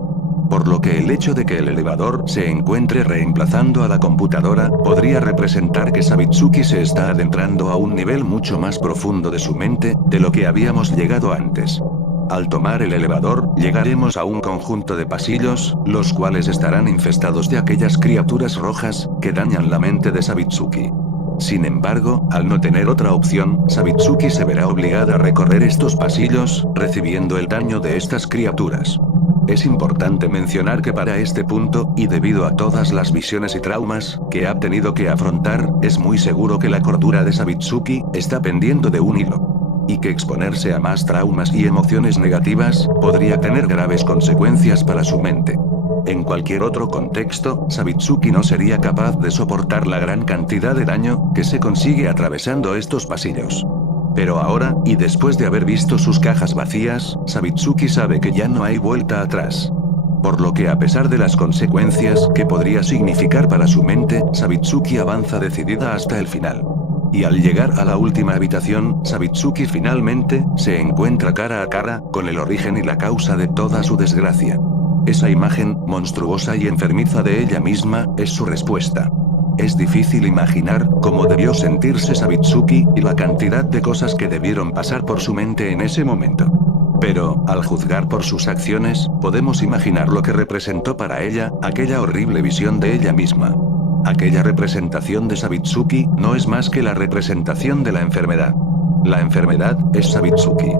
Por lo que el hecho de que el elevador se encuentre reemplazando a la computadora, podría representar que Sabitsuki se está adentrando a un nivel mucho más profundo de su mente, de lo que habíamos llegado antes. Al tomar el elevador, llegaremos a un conjunto de pasillos, los cuales estarán infestados de aquellas criaturas rojas, que dañan la mente de Sabitsuki. Sin embargo, al no tener otra opción, Sabitsuki se verá obligada a recorrer estos pasillos, recibiendo el daño de estas criaturas. Es importante mencionar que para este punto, y debido a todas las visiones y traumas que ha tenido que afrontar, es muy seguro que la cordura de Sabitsuki está pendiendo de un hilo. Y que exponerse a más traumas y emociones negativas podría tener graves consecuencias para su mente. En cualquier otro contexto, Sabitsuki no sería capaz de soportar la gran cantidad de daño que se consigue atravesando estos pasillos. Pero ahora, y después de haber visto sus cajas vacías, Sabitsuki sabe que ya no hay vuelta atrás. Por lo que a pesar de las consecuencias que podría significar para su mente, Sabitsuki avanza decidida hasta el final. Y al llegar a la última habitación, Sabitsuki finalmente se encuentra cara a cara con el origen y la causa de toda su desgracia. Esa imagen, monstruosa y enfermiza de ella misma, es su respuesta. Es difícil imaginar cómo debió sentirse Sabitsuki, y la cantidad de cosas que debieron pasar por su mente en ese momento. Pero, al juzgar por sus acciones, podemos imaginar lo que representó para ella, aquella horrible visión de ella misma. Aquella representación de Sabitsuki, no es más que la representación de la enfermedad. La enfermedad, es Sabitsuki.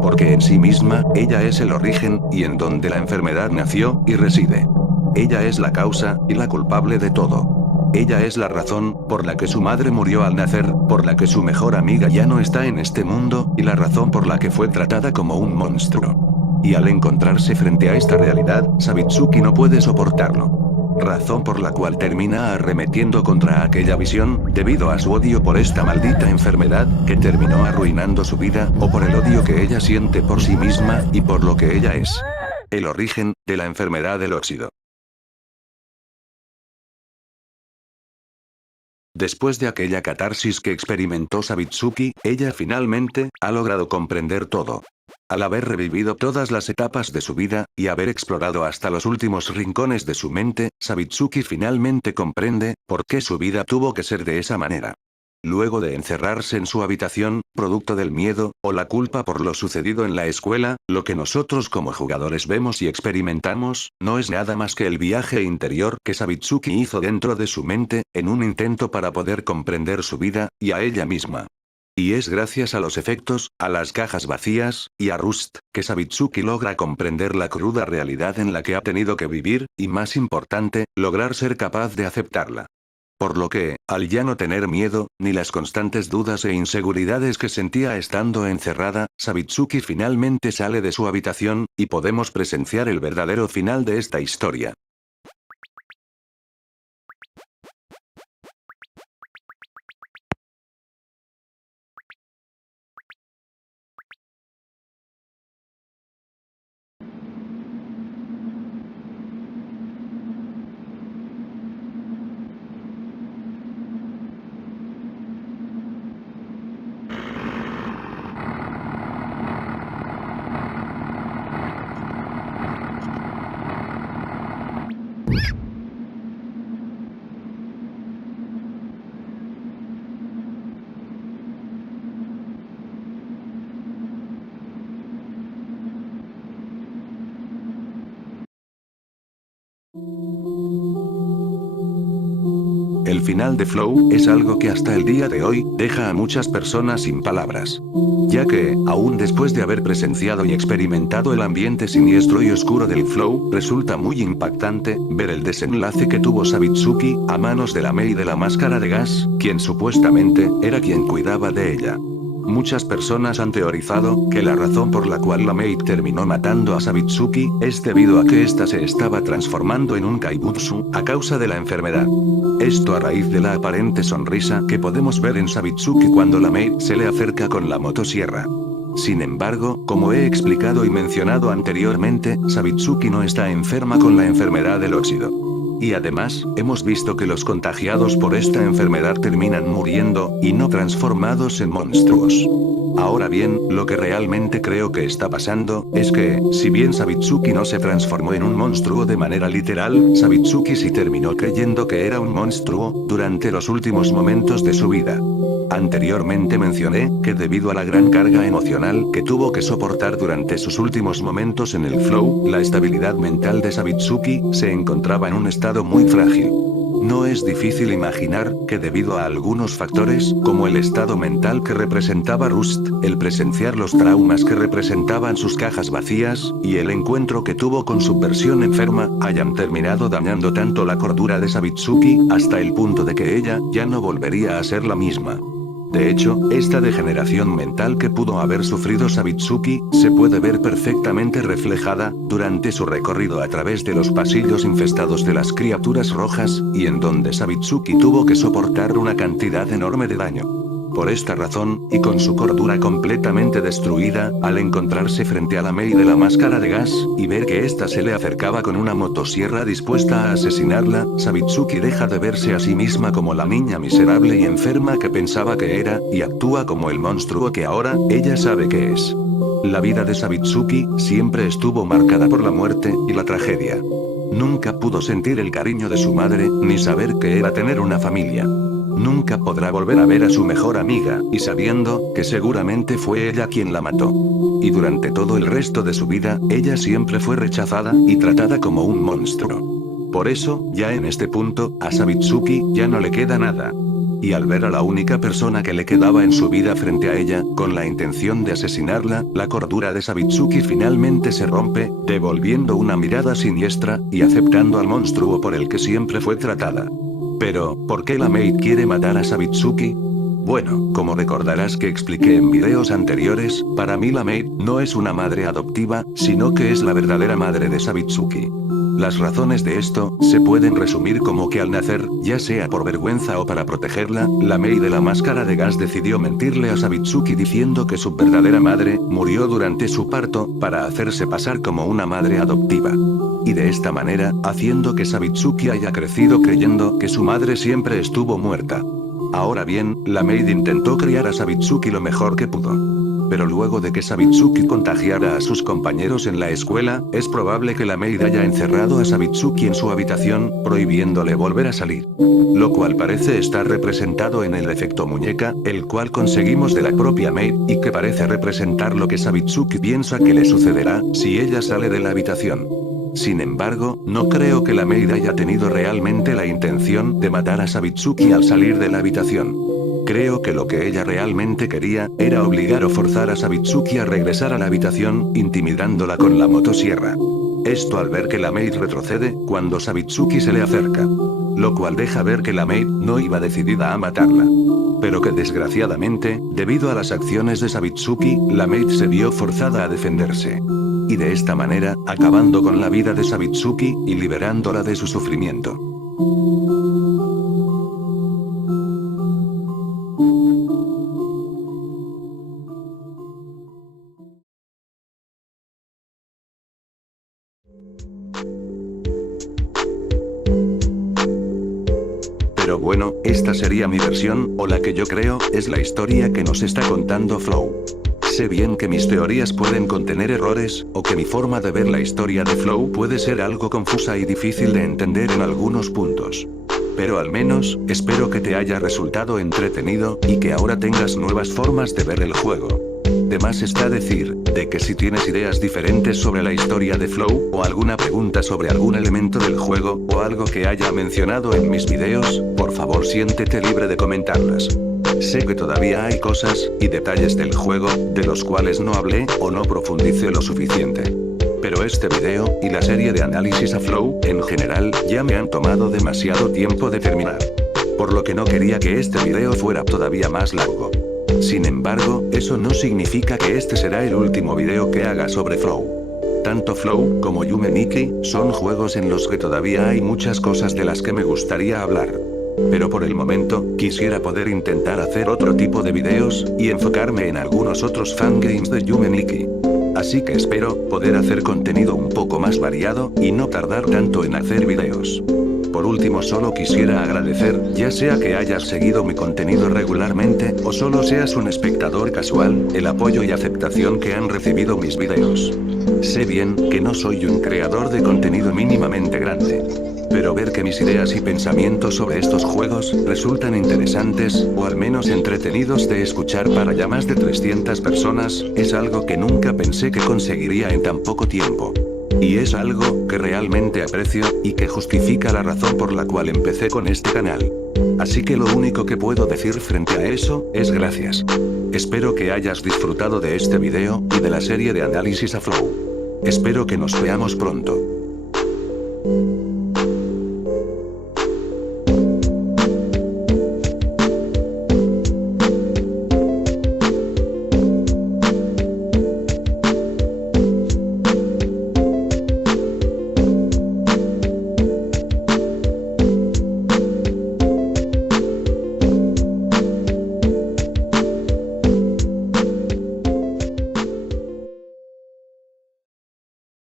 Porque en sí misma, ella es el origen, y en donde la enfermedad nació, y reside. Ella es la causa, y la culpable de todo. Ella es la razón, por la que su madre murió al nacer, por la que su mejor amiga ya no está en este mundo, y la razón por la que fue tratada como un monstruo. Y al encontrarse frente a esta realidad, Sabitsuki no puede soportarlo. Razón por la cual termina arremetiendo contra aquella visión, debido a su odio por esta maldita enfermedad, que terminó arruinando su vida, o por el odio que ella siente por sí misma, y por lo que ella es. El origen de la enfermedad del óxido. Después de aquella catarsis que experimentó Sabitsuki, ella finalmente ha logrado comprender todo. Al haber revivido todas las etapas de su vida, y haber explorado hasta los últimos rincones de su mente, Sabitsuki finalmente comprende por qué su vida tuvo que ser de esa manera. Luego de encerrarse en su habitación, producto del miedo, o la culpa por lo sucedido en la escuela, lo que nosotros como jugadores vemos y experimentamos, no es nada más que el viaje interior que Sabitsuki hizo dentro de su mente, en un intento para poder comprender su vida, y a ella misma. Y es gracias a los efectos, a las cajas vacías, y a Rust, que Sabitsuki logra comprender la cruda realidad en la que ha tenido que vivir, y más importante, lograr ser capaz de aceptarla. Por lo que, al ya no tener miedo, ni las constantes dudas e inseguridades que sentía estando encerrada, Sabitsuki finalmente sale de su habitación, y podemos presenciar el verdadero final de esta historia. El final de Flow es algo que hasta el día de hoy deja a muchas personas sin palabras. Ya que, aún después de haber presenciado y experimentado el ambiente siniestro y oscuro del Flow, resulta muy impactante ver el desenlace que tuvo Sabitsuki a manos de la Mei de la máscara de gas, quien supuestamente era quien cuidaba de ella. Muchas personas han teorizado que la razón por la cual la Mei terminó matando a Sabitsuki es debido a que ésta se estaba transformando en un Kaibutsu a causa de la enfermedad. Esto a raíz de la aparente sonrisa que podemos ver en Sabitsuki cuando la Mei se le acerca con la motosierra. Sin embargo, como he explicado y mencionado anteriormente, Sabitsuki no está enferma con la enfermedad del óxido. Y además, hemos visto que los contagiados por esta enfermedad terminan muriendo, y no transformados en monstruos. Ahora bien, lo que realmente creo que está pasando, es que, si bien Sabitsuki no se transformó en un monstruo de manera literal, Sabitsuki sí terminó creyendo que era un monstruo, durante los últimos momentos de su vida. Anteriormente mencioné, que debido a la gran carga emocional que tuvo que soportar durante sus últimos momentos en el Flow, la estabilidad mental de Sabitsuki se encontraba en un estado muy frágil. No es difícil imaginar que debido a algunos factores, como el estado mental que representaba Rust, el presenciar los traumas que representaban sus cajas vacías, y el encuentro que tuvo con su versión enferma, hayan terminado dañando tanto la cordura de Sabitsuki, hasta el punto de que ella ya no volvería a ser la misma. De hecho, esta degeneración mental que pudo haber sufrido Sabitsuki, se puede ver perfectamente reflejada, durante su recorrido a través de los pasillos infestados de las criaturas rojas, y en donde Sabitsuki tuvo que soportar una cantidad enorme de daño. Por esta razón, y con su cordura completamente destruida, al encontrarse frente a la Mei de la máscara de gas, y ver que ésta se le acercaba con una motosierra dispuesta a asesinarla, Sabitsuki deja de verse a sí misma como la niña miserable y enferma que pensaba que era, y actúa como el monstruo que ahora, ella sabe que es. La vida de Sabitsuki, siempre estuvo marcada por la muerte, y la tragedia. Nunca pudo sentir el cariño de su madre, ni saber qué era tener una familia. Nunca podrá volver a ver a su mejor amiga, y sabiendo que seguramente fue ella quien la mató. Y durante todo el resto de su vida, ella siempre fue rechazada, y tratada como un monstruo. Por eso, ya en este punto, a Sabitsuki ya no le queda nada. Y al ver a la única persona que le quedaba en su vida frente a ella, con la intención de asesinarla, la cordura de Sabitsuki finalmente se rompe, devolviendo una mirada siniestra, y aceptando al monstruo por el que siempre fue tratada. Pero, ¿por qué la Mei quiere matar a Sabitsuki? Bueno, como recordarás que expliqué en videos anteriores, para mí la Mei no es una madre adoptiva, sino que es la verdadera madre de Sabitsuki. Las razones de esto se pueden resumir como que al nacer, ya sea por vergüenza o para protegerla, la Mei de la máscara de gas decidió mentirle a Sabitsuki diciendo que su verdadera madre murió durante su parto, para hacerse pasar como una madre adoptiva. Y de esta manera, haciendo que Sabitsuki haya crecido creyendo que su madre siempre estuvo muerta. Ahora bien, la Mei intentó criar a Sabitsuki lo mejor que pudo. Pero luego de que Sabitsuki contagiara a sus compañeros en la escuela, es probable que la Mei haya encerrado a Sabitsuki en su habitación, prohibiéndole volver a salir. Lo cual parece estar representado en el efecto muñeca, el cual conseguimos de la propia Mei, y que parece representar lo que Sabitsuki piensa que le sucederá, si ella sale de la habitación. Sin embargo, no creo que la Mei haya tenido realmente la intención de matar a Sabitsuki al salir de la habitación. Creo que lo que ella realmente quería, era obligar o forzar a Sabitsuki a regresar a la habitación, intimidándola con la motosierra. Esto al ver que la Mei retrocede, cuando Sabitsuki se le acerca. Lo cual deja ver que la Mei no iba decidida a matarla. Pero que desgraciadamente, debido a las acciones de Sabitsuki, la Mei se vio forzada a defenderse. Y de esta manera, acabando con la vida de Sabitsuki, y liberándola de su sufrimiento. Pero bueno, esta sería mi versión, o la que yo creo, es la historia que nos está contando Flow. Sé bien que mis teorías pueden contener errores, o que mi forma de ver la historia de Flow puede ser algo confusa y difícil de entender en algunos puntos. Pero al menos, espero que te haya resultado entretenido, y que ahora tengas nuevas formas de ver el juego. De más está decir, de que si tienes ideas diferentes sobre la historia de Flow, o alguna pregunta sobre algún elemento del juego, o algo que haya mencionado en mis videos, por favor siéntete libre de comentarlas. Sé que todavía hay cosas, y detalles del juego, de los cuales no hablé, o no profundicé lo suficiente. Pero este video, y la serie de análisis a Flow, en general, ya me han tomado demasiado tiempo de terminar. Por lo que no quería que este video fuera todavía más largo. Sin embargo, eso no significa que este será el último video que haga sobre Flow. Tanto Flow, como Yume Nikki, son juegos en los que todavía hay muchas cosas de las que me gustaría hablar. Pero por el momento, quisiera poder intentar hacer otro tipo de videos, y enfocarme en algunos otros fangames de Yume Nikki. Así que espero poder hacer contenido un poco más variado, y no tardar tanto en hacer videos. Por último, solo quisiera agradecer, ya sea que hayas seguido mi contenido regularmente, o solo seas un espectador casual, el apoyo y aceptación que han recibido mis videos. Sé bien que no soy un creador de contenido mínimamente grande. Pero ver que mis ideas y pensamientos sobre estos juegos resultan interesantes, o al menos entretenidos de escuchar para ya más de 300 personas, es algo que nunca pensé que conseguiría en tan poco tiempo. Y es algo que realmente aprecio, y que justifica la razón por la cual empecé con este canal. Así que lo único que puedo decir frente a eso, es gracias. Espero que hayas disfrutado de este video, y de la serie de análisis a Flow. Espero que nos veamos pronto.